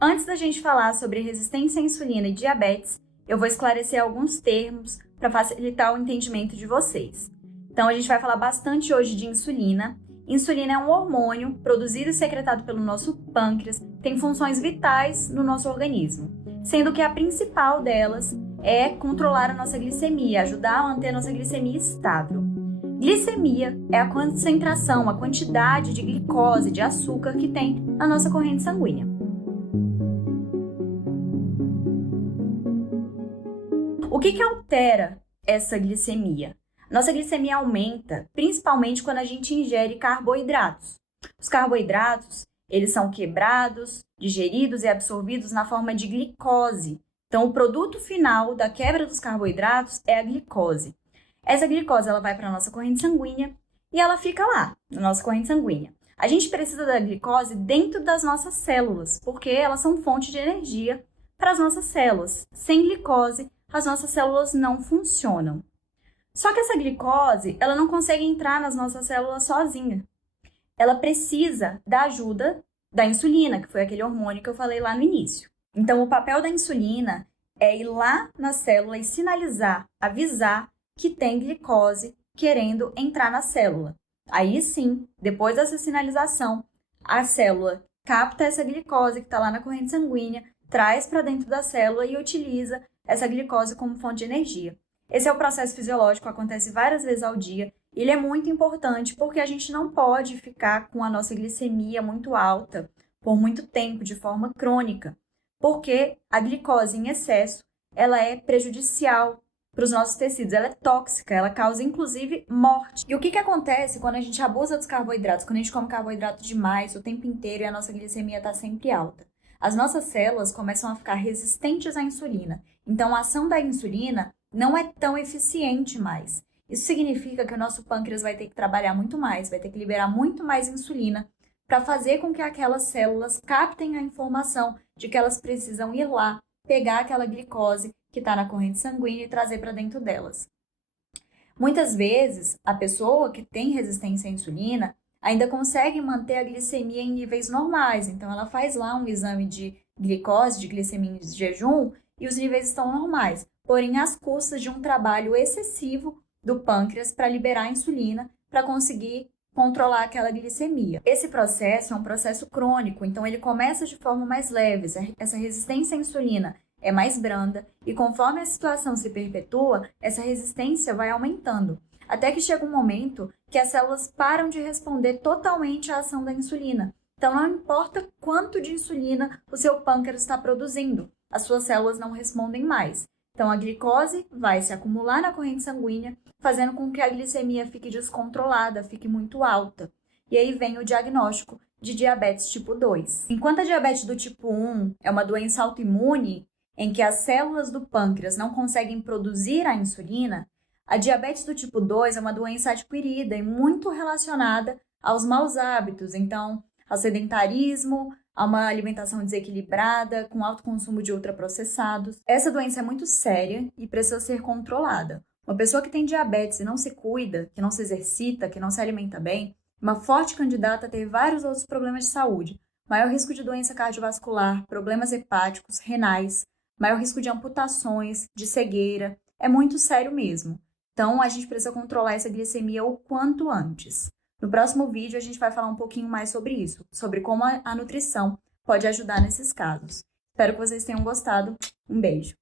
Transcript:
Antes da gente falar sobre resistência à insulina e diabetes, eu vou esclarecer alguns termos para facilitar o entendimento de vocês. Então, a gente vai falar bastante hoje de insulina. Insulina é um hormônio produzido e secretado pelo nosso pâncreas, tem funções vitais no nosso organismo, sendo que a principal delas é controlar a nossa glicemia, ajudar a manter a nossa glicemia estável. Glicemia é a concentração, a quantidade de glicose, de açúcar que tem na nossa corrente sanguínea. O que altera essa glicemia? Nossa glicemia aumenta principalmente quando a gente ingere carboidratos. Os carboidratos, eles são quebrados, digeridos e absorvidos na forma de glicose. Então, o produto final da quebra dos carboidratos é a glicose. Essa glicose ela vai para a nossa corrente sanguínea e ela fica lá, na nossa corrente sanguínea. A gente precisa da glicose dentro das nossas células, porque elas são fonte de energia para as nossas células. Sem glicose, as nossas células não funcionam. Só que essa glicose, ela não consegue entrar nas nossas células sozinha. Ela precisa da ajuda da insulina, que foi aquele hormônio que eu falei lá no início. Então, o papel da insulina é ir lá na célula e sinalizar, avisar que tem glicose querendo entrar na célula. Aí sim, depois dessa sinalização, a célula capta essa glicose que está lá na corrente sanguínea, traz para dentro da célula e utiliza essa glicose como fonte de energia. Esse é o processo fisiológico, acontece várias vezes ao dia. Ele é muito importante porque a gente não pode ficar com a nossa glicemia muito alta por muito tempo, de forma crônica, porque a glicose em excesso ela é prejudicial para os nossos tecidos, ela é tóxica, ela causa inclusive morte. E o que acontece quando a gente abusa dos carboidratos? Quando a gente come carboidrato demais o tempo inteiro e a nossa glicemia está sempre alta? As nossas células começam a ficar resistentes à insulina. Então, a ação da insulina não é tão eficiente mais. Isso significa que o nosso pâncreas vai ter que trabalhar muito mais, vai ter que liberar muito mais insulina para fazer com que aquelas células captem a informação de que elas precisam ir lá, pegar aquela glicose que está na corrente sanguínea e trazer para dentro delas. Muitas vezes, a pessoa que tem resistência à insulina ainda consegue manter a glicemia em níveis normais. Então, ela faz lá um exame de glicose, de glicemia de jejum, e os níveis estão normais, porém às custas de um trabalho excessivo do pâncreas para liberar a insulina para conseguir controlar aquela glicemia. Esse processo é um processo crônico, então ele começa de forma mais leve. Essa resistência à insulina é mais branda e conforme a situação se perpetua, essa resistência vai aumentando, até que chega um momento que as células param de responder totalmente à ação da insulina. Então, não importa quanto de insulina o seu pâncreas está produzindo, as suas células não respondem mais. Então, a glicose vai se acumular na corrente sanguínea, fazendo com que a glicemia fique descontrolada, fique muito alta. E aí vem o diagnóstico de diabetes tipo 2. Enquanto a diabetes do tipo 1 é uma doença autoimune, em que as células do pâncreas não conseguem produzir a insulina, a diabetes do tipo 2 é uma doença adquirida e muito relacionada aos maus hábitos, então, ao sedentarismo, a uma alimentação desequilibrada, com alto consumo de ultraprocessados. Essa doença é muito séria e precisa ser controlada. Uma pessoa que tem diabetes e não se cuida, que não se exercita, que não se alimenta bem, é uma forte candidata a ter vários outros problemas de saúde. Maior risco de doença cardiovascular, problemas hepáticos, renais, maior risco de amputações, de cegueira. É muito sério mesmo. Então, a gente precisa controlar essa glicemia o quanto antes. No próximo vídeo, a gente vai falar um pouquinho mais sobre isso, sobre como a nutrição pode ajudar nesses casos. Espero que vocês tenham gostado. Um beijo!